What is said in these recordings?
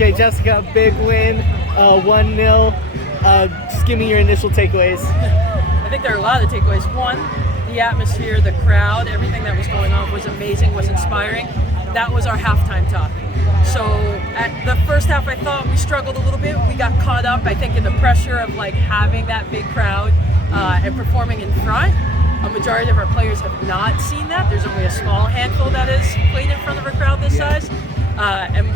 Okay, Jessica, big win, 1-0. Just give me your initial takeaways. I think there are a lot of takeaways. One, the atmosphere, the crowd, everything that was going on was amazing, was inspiring. That was our halftime talk. So at the first half, I thought we struggled a little bit. We got caught up, I think, in the pressure of like having that big crowd and performing in front. A majority of our players have not seen that. There's only a small handful that has played in front of a crowd this size. And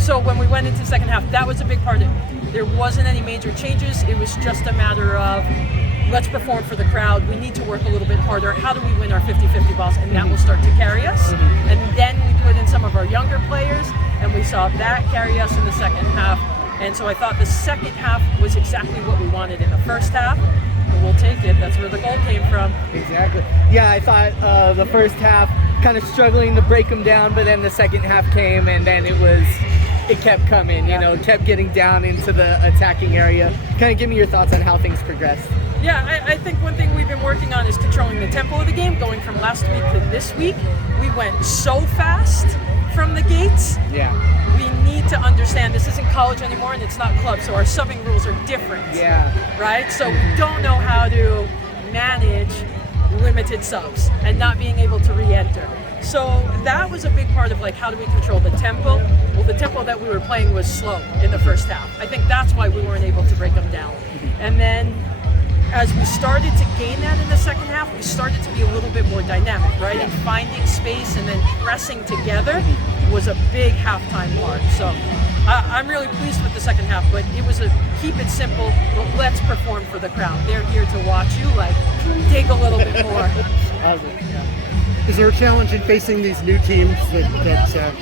so when we went into the second half, that was a big part of it. There wasn't any major changes. It was just a matter of, let's perform for the crowd. We need to work a little bit harder. How do we win our 50-50 balls? And that will start to carry us. And then we put in some of our younger players, and we saw that carry us in the second half. And so I thought the second half was exactly what we wanted in the first half. But we'll take it. That's where the goal came from. Exactly. Yeah, I thought the first half kind of struggling to break them down, but then the second half came, and then it kept coming, you know, kept getting down into the attacking area. Kind of give me your thoughts on how things progressed. Yeah, I think one thing we've been working on is controlling the tempo of the game. Going from last week to this week, we went so fast from the gates. Yeah. We need to understand this isn't college anymore and it's not club, so our subbing rules are different. Yeah. Right? So we don't know how to manage limited subs and not being able to re-enter. So that was a big part of like, how do we control the tempo? Well, the tempo that we were playing was slow in the first half. I think that's why we weren't able to break them down. And then as we started to gain that in the second half, we started to be a little bit more dynamic, right? And finding space and then pressing together was a big halftime part. So I'm really pleased with the second half, but it was a keep it simple, but let's perform for the crowd. They're here to watch you, like, dig a little bit more. Is there a challenge in facing these new teams that have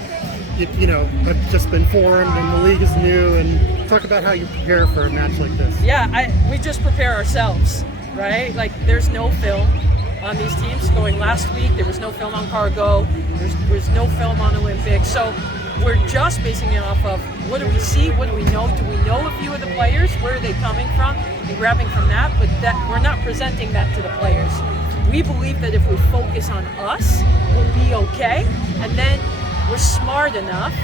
just been formed and the league is new? And talk about how you prepare for a match like this. Yeah, we just prepare ourselves, right? Like, there's no film on these teams. Going last week, there was no film on Cargo. There was no film on Olympics. So we're just basing it off of what do we see, what do we know? Do we know a few of the players? Where are they coming from? And grabbing from that, but that we're not presenting that to the players. We believe that if we focus on us, we'll be okay. And then we're smart enough,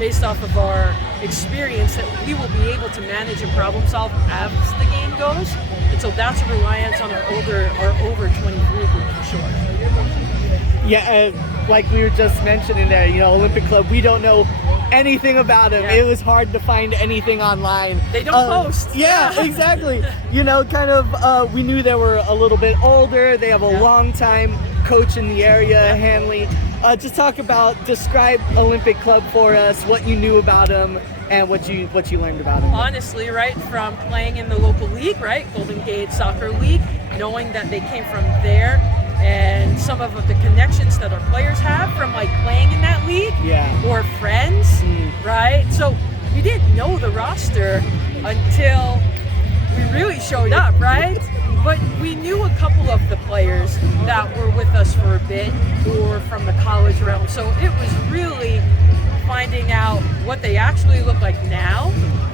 based off of our experience, that we will be able to manage and problem solve as the game goes. And so that's a reliance on our over 23 group for sure. Yeah, like we were just mentioning there, Olympic Club, we don't know anything about them. Yeah. It was hard to find anything online. They don't post. Yeah, exactly. We knew they were a little bit older. They have a long time coach in the area, Hanley. Describe Olympic Club for us, what you knew about them and what you learned about them. Honestly, right, from playing in the local league, right, Golden Gate Soccer League, knowing that they came from there, and some of the connections that our players have from like playing in that league or friends, right? So we didn't know the roster until we really showed up, right? But we knew a couple of the players that were with us for a bit or from the college realm. So it was really finding out what they actually look like now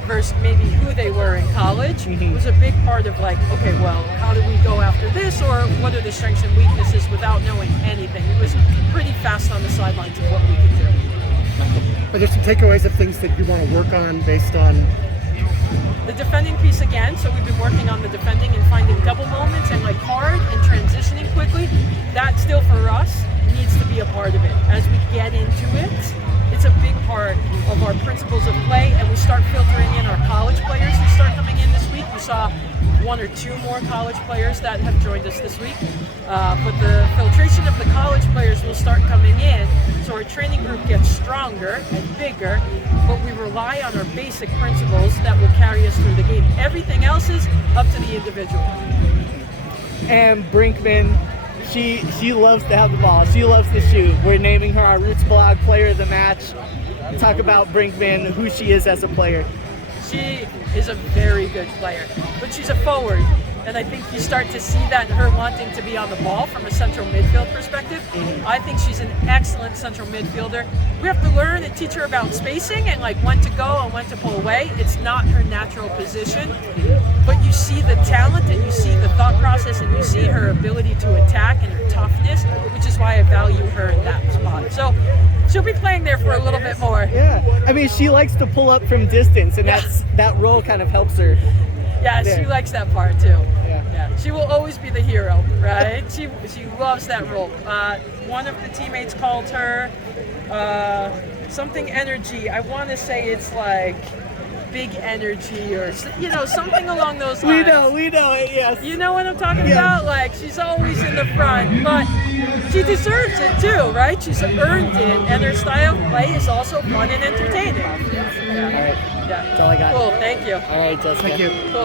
versus maybe who they were in college was a big part of like, okay, well, how do we go after this, or what are the strengths and weaknesses without knowing anything? It was pretty fast on the sidelines of what we could do. Are there some takeaways of things that you want to work on based on the defending piece again? So we've been working on the defending and finding double moments and like hard and transitioning quickly. That still for us needs to be a part of it. As we get into it, it's a big part of our principles of play, and we start filtering in our college players who start coming in this week. We saw one or two more college players that have joined us this week, but the filtration of the college players will start coming in, so our training group gets stronger and bigger, but we rely on our basic principles that will carry us through the game. Everything else is up to the individual. And Brinkman, she loves to have the ball. She loves to shoot. We're naming her our Roots Blog Player of the Match. Talk about Brinkman, who she is as a player. She is a very good player, but she's a forward. And I think you start to see that in her wanting to be on the ball from a central midfield perspective. I think she's an excellent central midfielder. We have to learn and teach her about spacing and like when to go and when to pull away. It's not her natural position, but you see the talent and you see the thought process and you see her ability to attack and her toughness, which is why I value her in that spot. So she'll be playing there for a little bit more. Yeah, I mean, she likes to pull up from distance, and that role kind of helps her. Yeah, there. she likes that part too. Yeah. She will always be the hero, right? She loves that role. One of the teammates called her something energy. I want to say it's like big energy or something along those lines. We know it. Yes. You know what I'm talking about? Like, she's always in the front, but she deserves it too, right? She's earned it, and her style of play is also fun and entertaining. All right. Yeah. That's all I got. Cool. Thank you. All right, Jessica. Thank you. Cool.